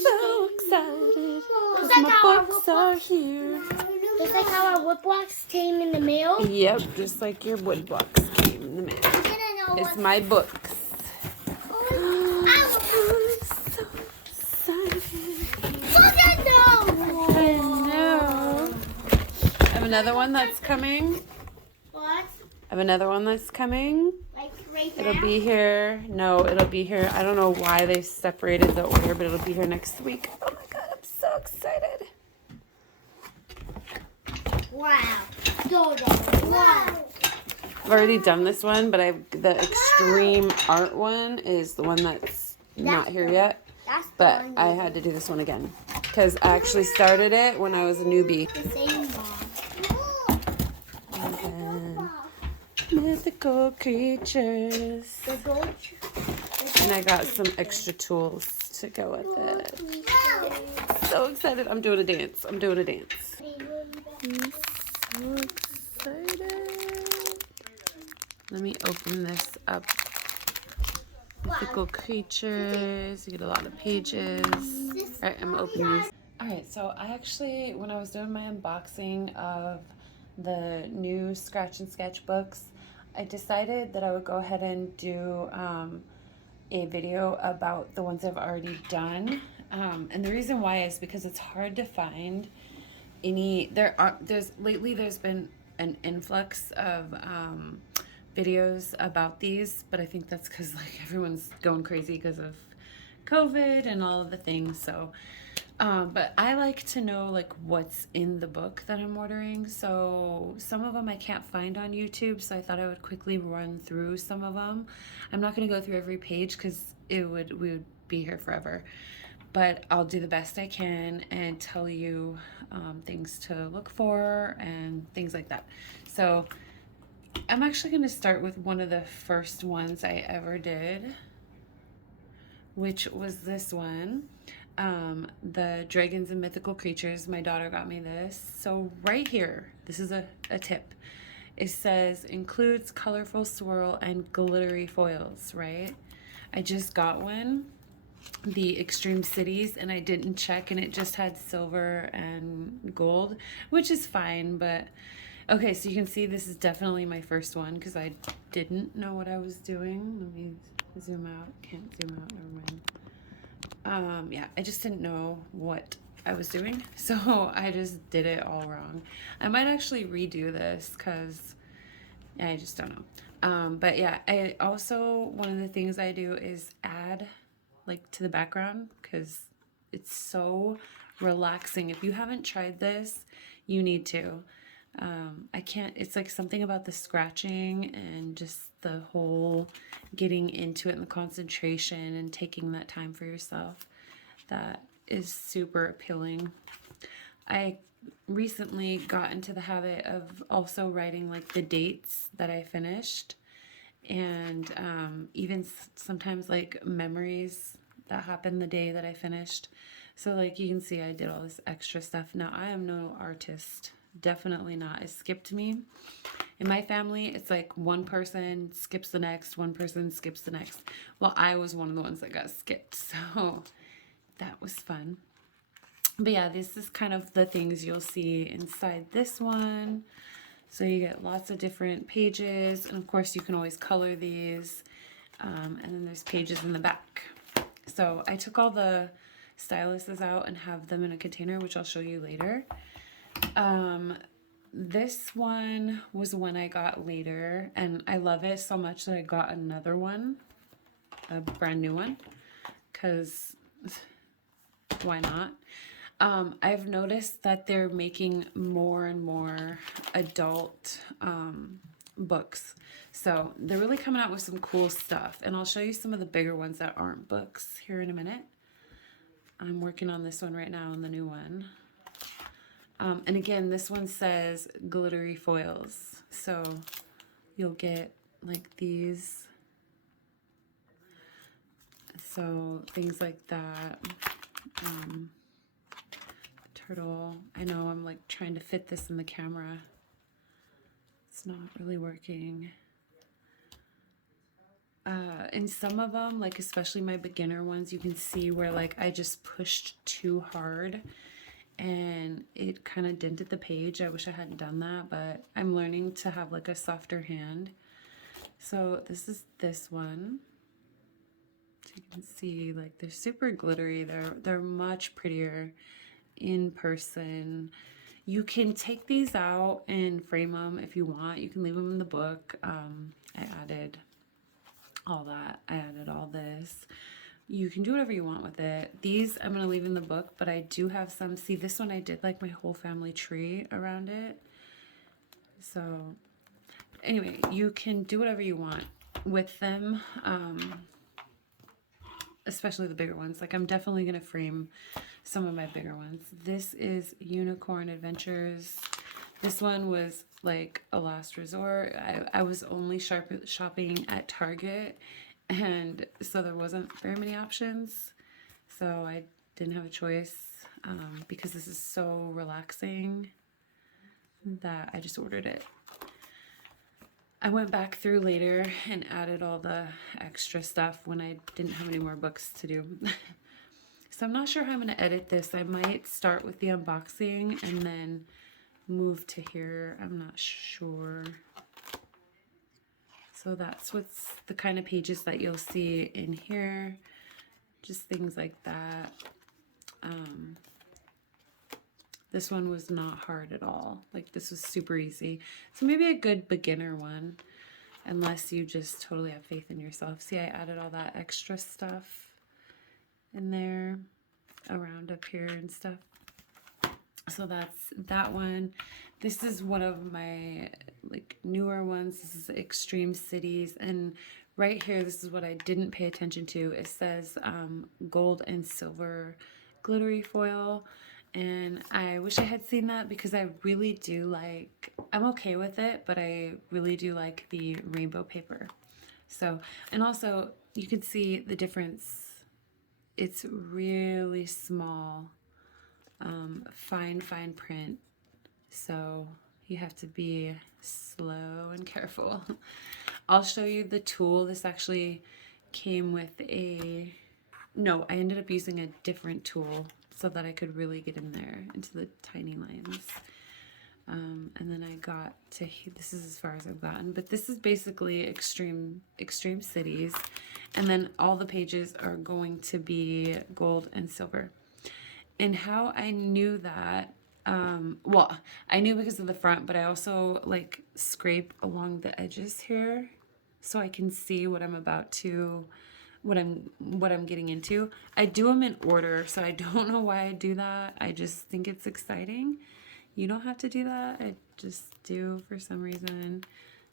So excited because my books are here. Just like how our wood blocks came in the mail. Yep, just like your wood blocks came in the mail. It's my books. I'm so excited. Look at those! I know. I have another one that's coming. What? I have another one that's coming. Like right now? It'll be here. No, it'll be here. I don't know why they separated the order, but it'll be here next week. Oh my god, I'm so excited. Wow. Wow. I've already done this one, but the extreme art one is the one that's not here yet. But I had to do this one again because I actually started it when I was a newbie. The same one. And then mythical creatures. The gold. And I got some extra tools to go with it. So excited. I'm doing a dance. I'm doing a dance. I'm so excited. Let me open this up. Mythical creatures. You get a lot of pages. Alright, I'm opening these. Alright, so I actually, when I was doing my unboxing of the new Scratch and Sketch books, I decided that I would go ahead and do a video about the ones I've already done. And the reason why is because it's hard to find any, lately there's been an influx of videos about these, but I think that's because like everyone's going crazy because of COVID and all of the things. So but I like to know like what's in the book that I'm ordering. So some of them I can't find on YouTube, so I thought I would quickly run through some of them. I'm not going to go through every page because we would be here forever, but I'll do the best I can and tell you things to look for and things like that. So I'm actually going to start with one of the first ones I ever did, which was this one, the Dragons and Mythical Creatures. My daughter got me this. So right here, this is a tip. It says includes colorful swirl and glittery foils, right? I just got one, the Extreme Cities, and I didn't check, and it just had silver and gold, which is fine, but okay, so you can see this is definitely my first one because I didn't know what I was doing. Let me zoom out. Can't zoom out, never mind. Yeah, I just didn't know what I was doing, so I just did it all wrong. I might actually redo this because I just don't know. But yeah, I also, one of the things I do is add like to the background because it's so relaxing. If you haven't tried this, you need to. I can't, it's like something about the scratching and just the whole getting into it and the concentration and taking that time for yourself that is super appealing. I recently got into the habit of also writing like the dates that I finished, and even sometimes like memories that happened the day that I finished. So like you can see I did all this extra stuff. Now I am no artist. Definitely not. It skipped me. In my family, it's like one person skips the next, one person skips the next. Well, I was one of the ones that got skipped, so that was fun. But yeah, this is kind of the things you'll see inside this one. So you get lots of different pages, and of course you can always color these. And then there's pages in the back. So I took all the styluses out and have them in a container, which I'll show you later. This one was one I got later, and I love it so much that I got another one, a brand new one, because why not? I've noticed that they're making more and more adult books, so they're really coming out with some cool stuff, and I'll show you some of the bigger ones that aren't books here in a minute. I'm working on this one right now, on the new one. And again, this one says glittery foils, so you'll get like these, so things like that. Turtle. I know I'm like trying to fit this in the camera. It's not really working. in some of them, like especially my beginner ones, you can see where like I just pushed too hard and it kind of dented the page. I wish I hadn't done that, but I'm learning to have like a softer hand. So this is this one. So you can see like they're super glittery. They're much prettier in person. You can take these out and frame them if you want. You can leave them in the book. I added all that. I added all this. You can do whatever you want with it. These I'm going to leave in the book, but I do have some. See, this one I did like my whole family tree around it. So anyway, you can do whatever you want with them, especially the bigger ones. Like I'm definitely going to frame some of my bigger ones. This is Unicorn Adventures. This one was like a last resort. I was only shopping at Target, and so there wasn't very many options. So I didn't have a choice because this is so relaxing that I just ordered it. I went back through later and added all the extra stuff when I didn't have any more books to do. So I'm not sure how I'm going to edit this. I might start with the unboxing and then move to here. I'm not sure. So that's what's the kind of pages that you'll see in here. Just things like that. This one was not hard at all. Like this was super easy. So maybe a good beginner one, unless you just totally have faith in yourself. See, I added all that extra stuff in there around up here and stuff. So that's that one. This is one of my like newer ones. This is Extreme Cities, and right here, this is what I didn't pay attention to. It says gold and silver glittery foil, and I wish I had seen that because I really do like, I'm okay with it, but I really do like the rainbow paper. So, and also you can see the difference. It's really small, fine print. So you have to be slow and careful. I'll show you the tool. This actually came with no, I ended up using a different tool so that I could really get in there into the tiny lines. And then I got to, this is as far as I've gotten, but this is basically extreme cities. And then all the pages are going to be gold and silver. And how I knew that, well, I knew because of the front, but I also like scrape along the edges here so I can see what I'm about to, what I'm getting into. I do them in order, so I don't know why I do that. I just think it's exciting. You don't have to do that. I just do for some reason.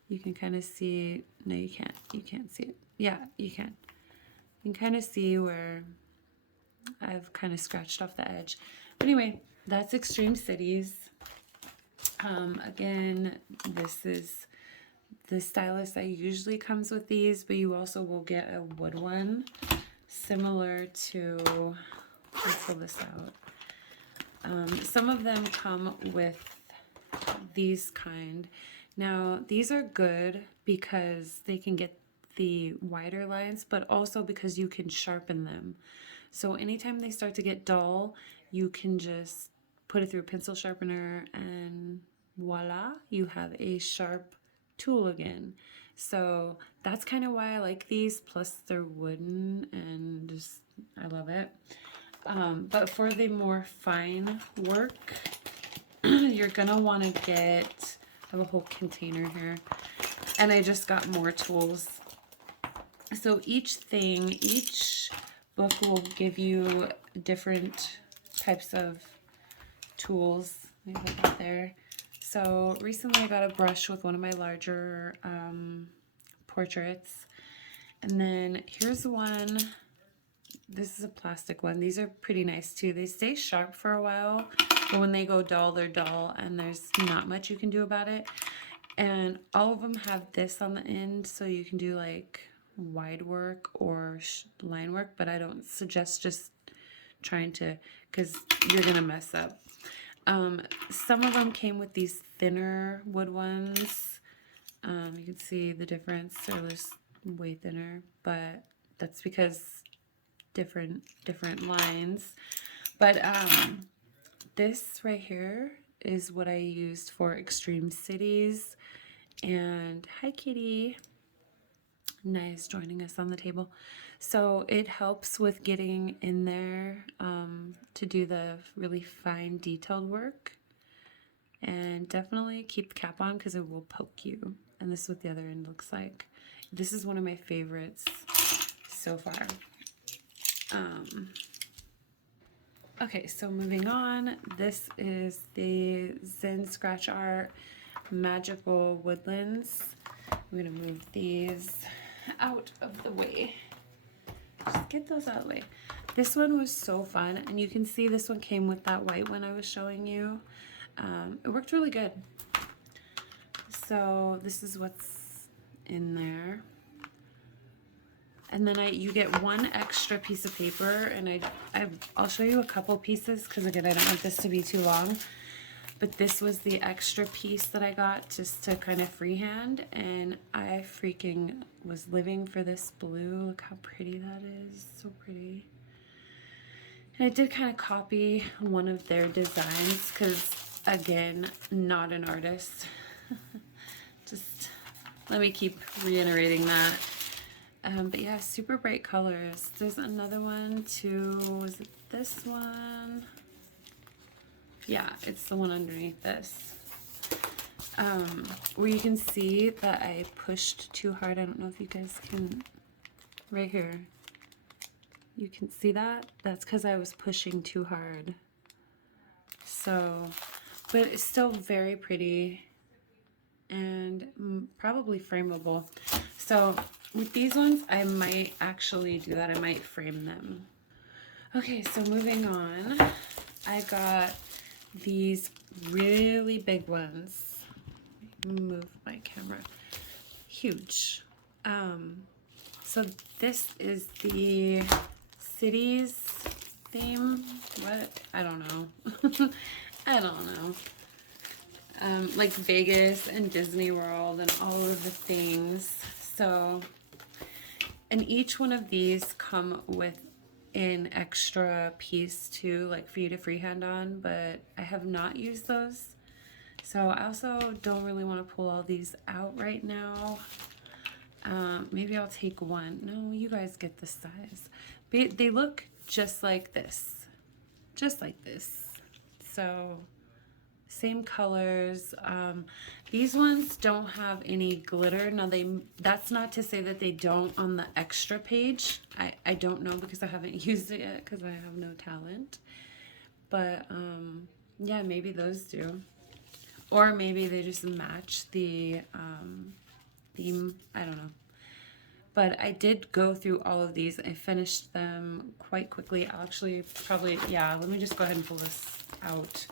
You can kind of see, no, you can't. You can't see it. Yeah, you can. You can kind of see where I've kind of scratched off the edge. But anyway, that's Extreme Cities. Again, this is the stylus that usually comes with these, but you also will get a wood one similar to, let's fill this out. Some of them come with these kind. Now, these are good because they can get the wider lines, but also because you can sharpen them. So anytime they start to get dull, you can just put it through a pencil sharpener and voila, you have a sharp tool again. So that's kind of why I like these, plus they're wooden and just, I love it. But for the more fine work, you're gonna want to get, I have a whole container here, and I just got more tools. So each book will give you different types of tools. Let me put that there. So recently I got a brush with one of my larger portraits. And then here's one. This is a plastic one. These are pretty nice too. They stay sharp for a while, but when they go dull, they're dull, and there's not much you can do about it. And all of them have this on the end, so you can do like wide work or line work, but I don't suggest just trying to, because you're gonna mess up. Some of them came with these thinner wood ones. You can see the difference. They're just way thinner, but that's because different lines. But this right here is what I used for Extreme Cities. And hi, Kitty. Nice joining us on the table. So it helps with getting in there to do the really fine detailed work. And definitely keep the cap on because it will poke you. And this is what the other end looks like. This is one of my favorites so far. Okay, so moving on, this is the Zen Scratch Art Magical Woodlands. I'm gonna move these out of the way. Just get those out of the way. This one was so fun, and you can see this one came with that white one I was showing you. It worked really good. So this is what's in there. And then you get one extra piece of paper, and I'll show you a couple pieces because again I don't want this to be too long. But this was the extra piece that I got just to kind of freehand, and I freaking was living for this blue. Look how pretty that is, so pretty. And I did kind of copy one of their designs because again, not an artist. Just let me keep reiterating that. But yeah, super bright colors. There's another one too. Was it this one? Yeah, it's the one underneath this. Where you can see that I pushed too hard. I don't know if you guys can, right here. You can see that? That's because I was pushing too hard. So, but it's still very pretty and probably frameable. So with these ones, I might actually do that. I might frame them. Okay, so moving on, I got these really big ones. Move my camera. Huge. So this is the cities theme. What? I don't know. I don't know. Like Vegas and Disney World and all of the things. So, and each one of these come with an extra piece too, like for you to freehand on, but I have not used those. So I also don't really want to pull all these out right now. Maybe I'll take one. No, you guys get the size. They look just like this. Just like this. So same colors. These ones don't have any glitter. Now that's not to say that they don't on the extra page. I don't know because I haven't used it yet because I have no talent. But yeah, maybe those do. Or maybe they just match the theme. I don't know. But I did go through all of these. I finished them quite quickly. I'll actually probably, yeah, let me just go ahead and pull this out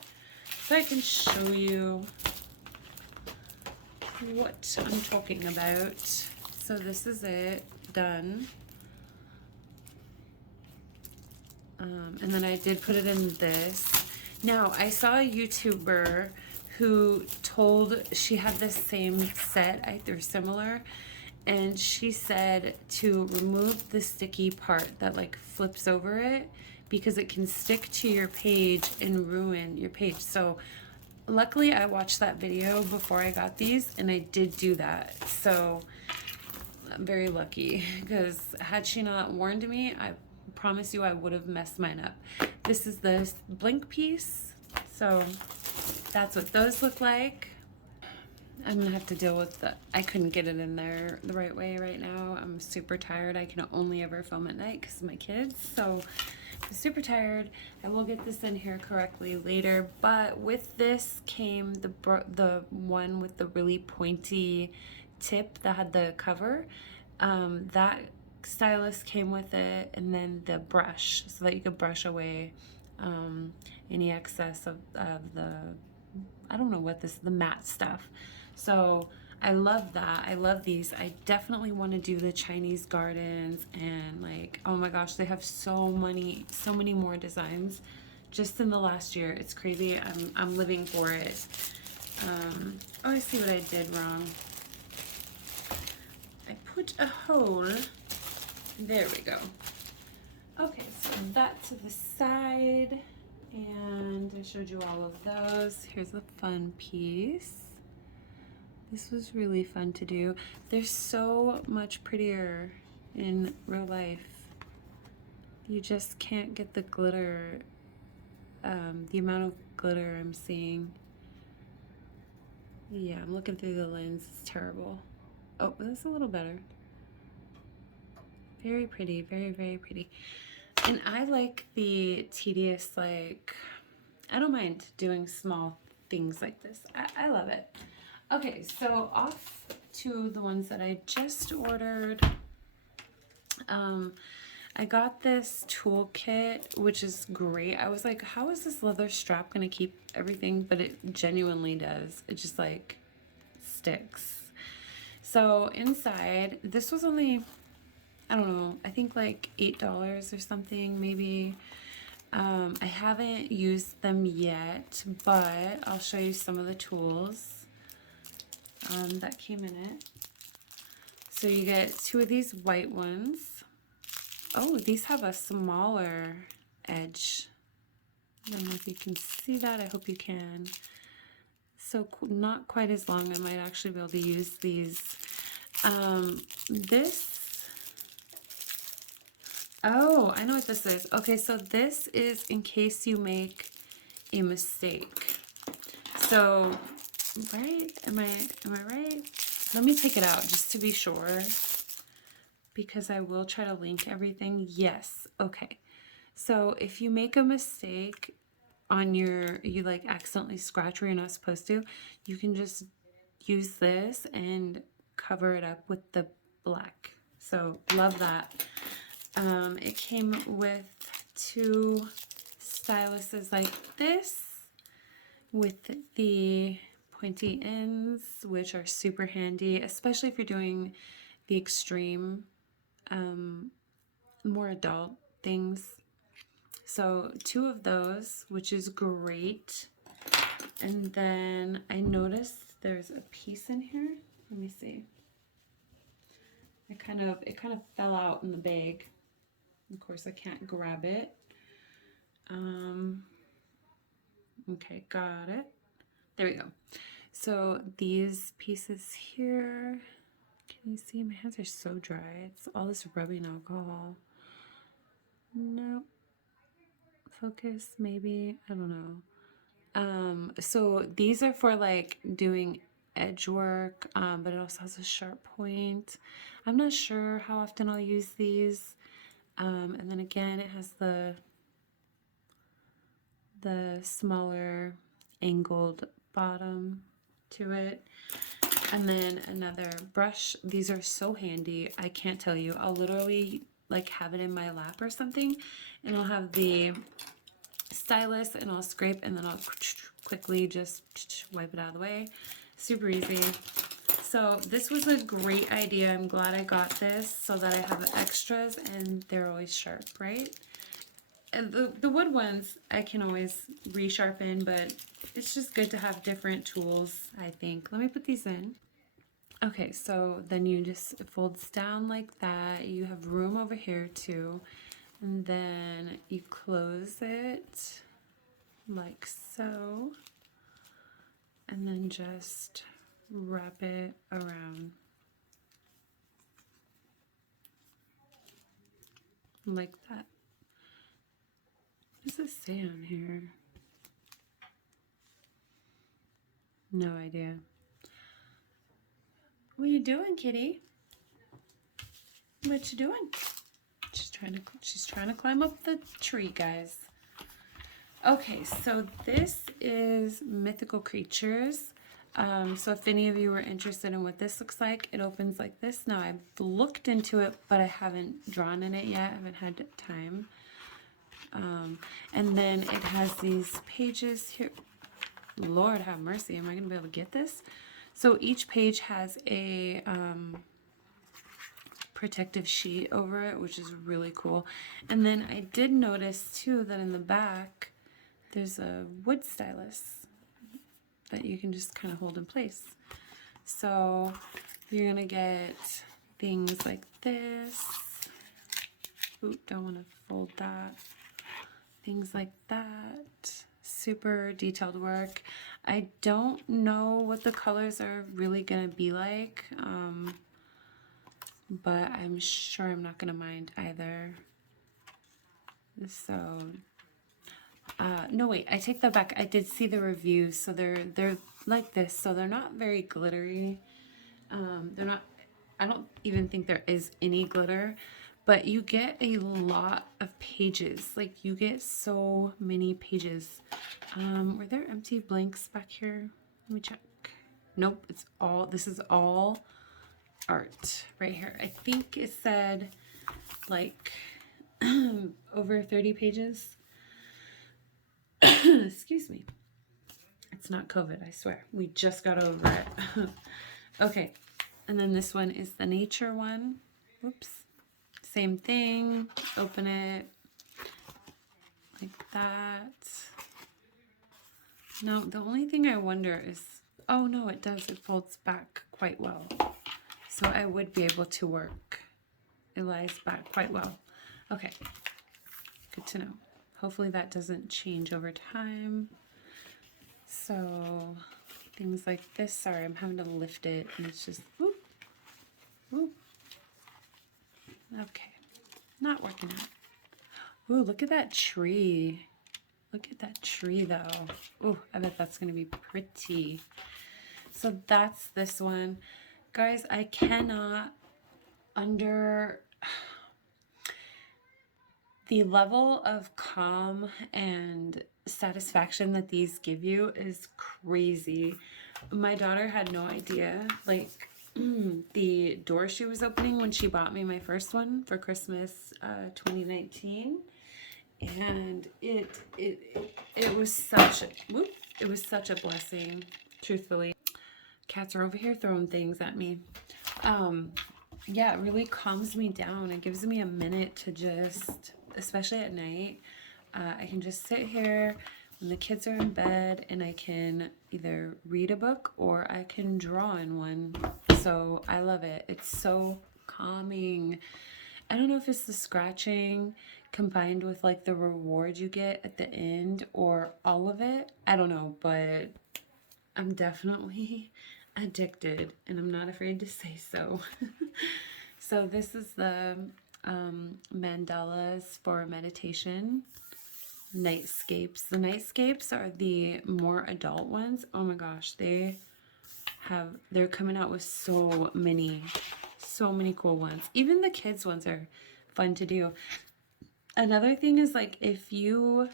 so I can show you what I'm talking about. So this is it, done. And then I did put it in this. Now, I saw a YouTuber who told she had the same set, they're similar, and she said to remove the sticky part that like flips over it because it can stick to your page and ruin your page. So luckily I watched that video before I got these and I did do that. So I'm very lucky because had she not warned me, I promise you I would have messed mine up. This is the blank piece. So that's what those look like. I'm gonna have to deal with I couldn't get it in there the right way right now. I'm super tired. I can only ever film at night because of my kids. So I'm super tired. I will get this in here correctly later. But with this came the one with the really pointy tip that had the cover. That stylus came with it, and then the brush so that you could brush away any excess of the, I don't know what this, the matte stuff. So I love that. I love these. I definitely want to do the Chinese gardens and like, oh my gosh, they have so many more designs just in the last year. It's crazy. I'm living for it. Oh, I see what I did wrong. I put a hole. There we go. Okay, so that to the side, and I showed you all of those. Here's a fun piece. This was really fun to do. They're so much prettier in real life. You just can't get the glitter, the amount of glitter I'm seeing. Yeah, I'm looking through the lens. It's terrible. Oh, that's a little better. Very pretty, very, very pretty. And I like the tedious, like, I don't mind doing small things like this. I love it. Okay, so off to the ones that I just ordered. I got this toolkit, which is great. I was like, how is this leather strap going to keep everything? But it genuinely does. It just like sticks. So inside, this was only, I don't know, I think like $8 or something, maybe. I haven't used them yet, but I'll show you some of the tools that came in it. So you get 2 of these white ones. Oh, these have a smaller edge. I don't know if you can see that. I hope you can. So not quite as long. I might actually be able to use these. Oh, I know what this is. Okay, so this is in case you make a mistake. So, right? Am I right? Let me take it out just to be sure, because I will try to link everything. Yes. Okay. So if you make a mistake on you like accidentally scratch where you're not supposed to, you can just use this and cover it up with the black. So love that. It came with 2 styluses like this with the pointy ends, which are super handy, especially if you're doing the extreme, more adult things. So 2 of those, which is great. And then I noticed there's a piece in here. Let me see. It kind of fell out in the bag. Of course, I can't grab it. Okay, got it. There we go. So these pieces here, can you see? My hands are so dry. It's all this rubbing alcohol. Nope. Focus, maybe. I don't know. So these are for like doing edge work, but it also has a sharp point. I'm not sure how often I'll use these. And then again, it has the smaller angled bottom to it. And then another brush. These are so handy. I can't tell you. I'll literally like have it in my lap or something, and I'll have the stylus and I'll scrape, and then I'll quickly just wipe it out of the way. Super easy. So this was a great idea. I'm glad I got this so that I have extras and they're always sharp, right? And the wood ones I can always resharpen, but it's just good to have different tools, I think. Let me put these in. Okay, so then you just, it folds down like that. You have room over here too. And then you close it like so. And then just wrap it around like that. What does it say on here? No idea. What are you doing, kitty? What you doing? She's trying to climb up the tree, guys. Okay, so this is Mythical Creatures. So if any of you are interested in what this looks like, it opens like this. Now I've looked into it, but I haven't drawn in it yet. I haven't had time. And then it has these pages here. Lord have mercy, am I going to be able to get this? So each page has a protective sheet over it, which is really cool. And then I did notice too that in the back there's a wood stylus that you can just kind of hold in place. So you're going to get things like this. Ooh, don't want to fold that. Things like that. Super detailed work. I don't know what the colors are really gonna be like, but I'm sure I'm not gonna mind either. So no, wait, I take that back. I did see the reviews, so they're like this, so they're not very glittery. They're not, I don't even think there is any glitter, but you get a lot of pages. Like, you get so many pages. Were there empty blanks back here? Let me check. Nope, it's all, this is all art right here. I think it said like over 30 pages. Excuse me. It's not COVID, I swear. We just got over it. Okay, and then this one is the nature one. Whoops. Same thing. Open it like that. Now, the only thing I wonder is, oh no, it does. It folds back quite well. So I would be able to work. It lies back quite well. Okay, good to know. Hopefully that doesn't change over time. So things like this, sorry, I'm having to lift it and it's just, whoop, whoop. Okay, not working out. Ooh, look at that tree. Look at that tree though. Ooh, I bet that's gonna be pretty. So that's this one. Guys, I cannot the level of calm and satisfaction that these give you is crazy. My daughter had no idea, like the door she was opening when she bought me my first one for Christmas 2019, and it was such a blessing, truthfully. Cats are over here throwing things at me. Yeah, it really calms me down. It gives me a minute to just, especially at night, I can just sit here when the kids are in bed and I can either read a book or I can draw in one. So I love it. It's so calming. I don't know if it's the scratching combined with like the reward you get at the end or all of it. I don't know, but I'm definitely addicted and I'm not afraid to say so. So this is the Mandalas for meditation nightscapes. The nightscapes are the more adult ones. Oh my gosh, they're coming out with so many cool ones. Even the kids ones are fun to do. Another thing is, like, if you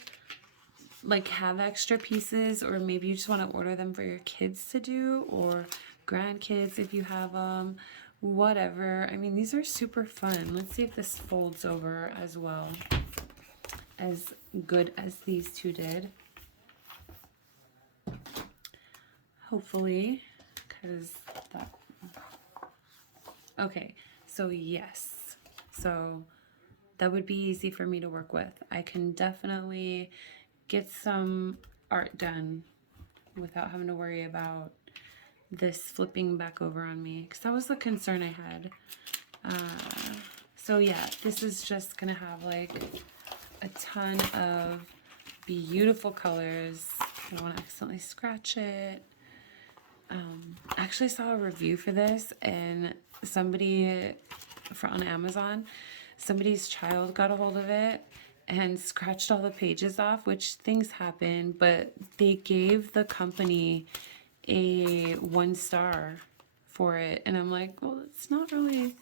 like have extra pieces or maybe you just want to order them for your kids to do or grandkids if you have them, whatever. I mean, these are super fun. Let's see if this folds over as well, as good as these two did. Hopefully, because that... Okay, so yes. So that would be easy for me to work with. I can definitely get some art done without having to worry about this flipping back over on me, because that was the concern I had. So yeah, this is just gonna have like a ton of beautiful colors. I don't want to accidentally scratch it. I actually saw a review for this and somebody on Amazon, somebody's child got a hold of it and scratched all the pages off, which things happen, but they gave the company a 1 star for it. And I'm like, well, it's not really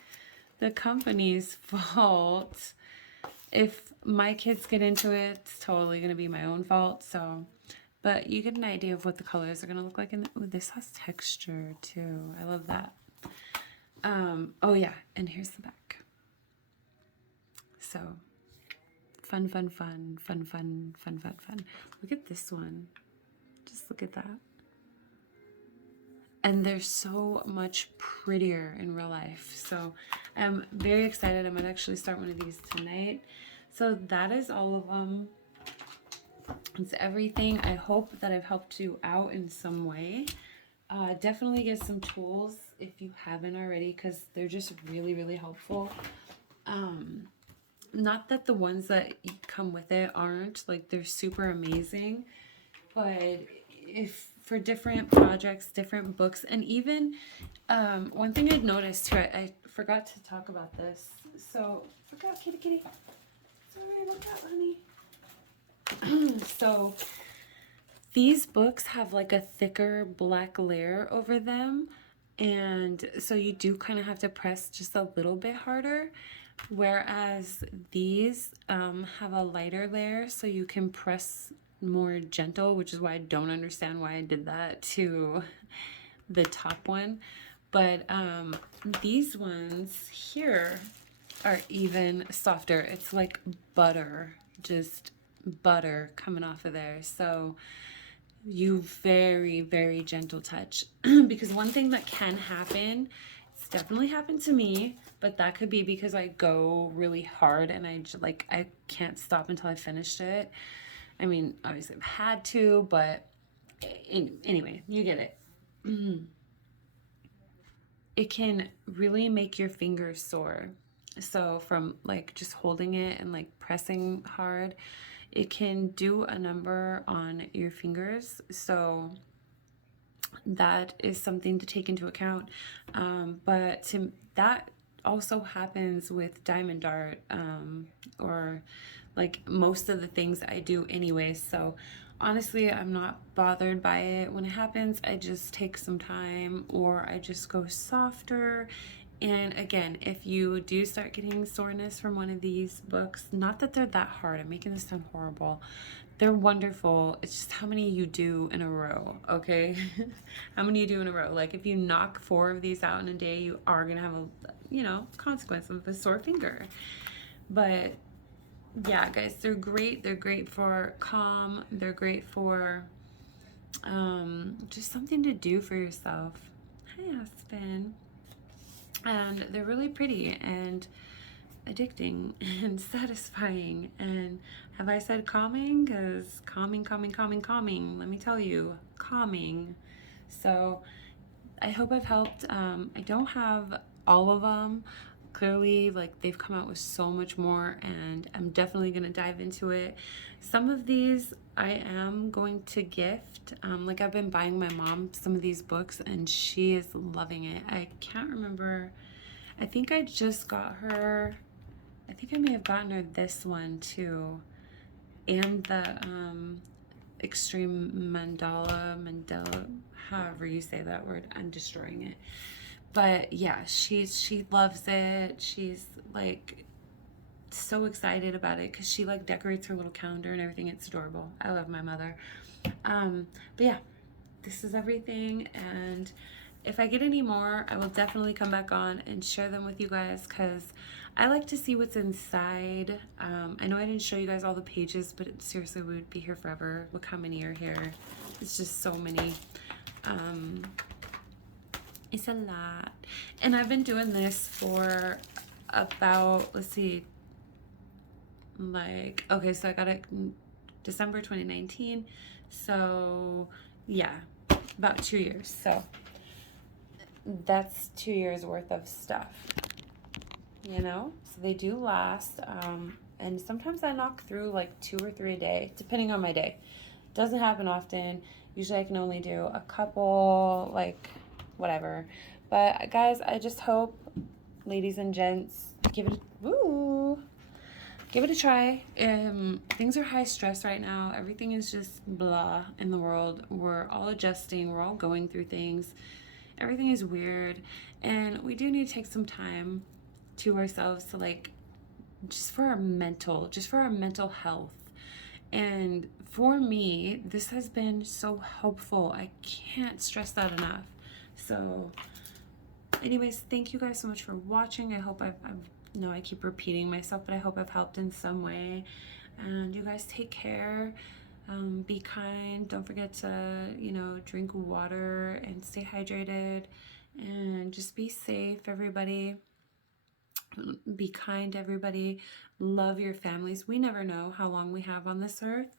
the company's fault. If my kids get into it, it's totally going to be my own fault. So, but you get an idea of what the colors are going to look like. And ooh, this has texture too. I love that. Oh yeah, and here's the back. So fun, fun, fun, fun, fun, fun, fun, fun. Look at this one. Just look at that. And they're so much prettier in real life. So I'm very excited. I might actually start one of these tonight. So that is all of them. It's everything. I hope that I've helped you out in some way. Definitely get some tools if you haven't already, because they're just really, really helpful. Um, Not that the ones that come with it aren't, like, they're super amazing, but if for different projects, different books, and even one thing I'd noticed too, I forgot to talk about this. So, look out, kitty, kitty. Sorry, look out, honey. So, these books have like a thicker black layer over them. And so you do kind of have to press just a little bit harder. Whereas these have a lighter layer, so you can press more gentle, which is why I don't understand why I did that to the top one. But these ones here are even softer. It's like butter, just butter coming off of there. So you very, very gentle touch. Because one thing that can happen, it's definitely happened to me, but that could be because I go really hard and I can't stop until I finished it. I mean, obviously I've had to, but anyway, you get it. It can really make your fingers sore. So from like just holding it and like pressing hard, it can do a number on your fingers. So that is something to take into account. That also happens with Diamond Dart, or like most of the things I do anyway. So honestly, I'm not bothered by it. When it happens, I just take some time or I just go softer. And again, if you do start getting soreness from one of these books, not that they're that hard, I'm making this sound horrible. They're wonderful. It's just how many you do in a row, okay? How many you do in a row. Like if you knock 4 of these out in a day, you are going to have consequence of a sore finger. But yeah, guys, they're great. They're great for calm. They're great for just something to do for yourself. Hi, Aspen. And they're really pretty and addicting and satisfying. And have I said calming? Because calming, calming, calming, calming. Let me tell you, calming. So I hope I've helped. I don't have all of them. Clearly, like they've come out with so much more, and I'm definitely going to dive into it. Some of these I am going to gift. Like I've been buying my mom some of these books, and she is loving it. I can't remember. I think I just got her. I think I may have gotten her this one too, and the extreme Mandela, however you say that word. I'm destroying it. But yeah, she loves it. She's like so excited about it because she like decorates her little calendar and everything. It's adorable. I love my mother. But yeah, this is everything, and if I get any more, I will definitely come back on and share them with you guys because I like to see what's inside. I know I didn't show you guys all the pages, but seriously, we would be here forever. Look how many are here. It's just so many. It's a lot. And I've been doing this for about, let's see, like, okay, so I got it December 2019. So yeah, about 2 years. So that's 2 years worth of stuff, so they do last. And sometimes I knock through like 2 or 3 a day, depending on my day. Doesn't happen often. Usually I can only do a couple, like whatever. But guys, I just hope, ladies and gents, give it a try. Things are high stress right now. Everything is just blah in the world. We're all adjusting. We're all going through things. Everything is weird, and we do need to take some time to ourselves to like just for our mental health. And for me, this has been so helpful. I can't stress that enough. So anyways, thank you guys so much for watching. I hope I've no, I keep repeating myself, but I hope I've helped in some way. And you guys take care. Be kind. Don't forget to, drink water and stay hydrated. And just be safe, everybody. Be kind, everybody. Love your families. We never know how long we have on this earth.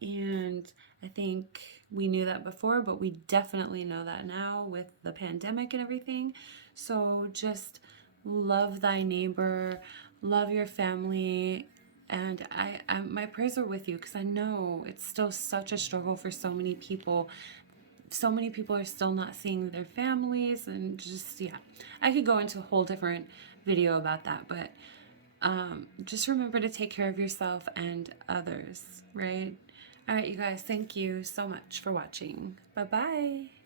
And I think we knew that before, but we definitely know that now with the pandemic and everything. So just love thy neighbor, love your family, and my prayers are with you because I know it's still such a struggle for so many people. So many people are still not seeing their families, and just, yeah, I could go into a whole different video about that, but just remember to take care of yourself and others, right? All right, you guys, thank you so much for watching. Bye bye.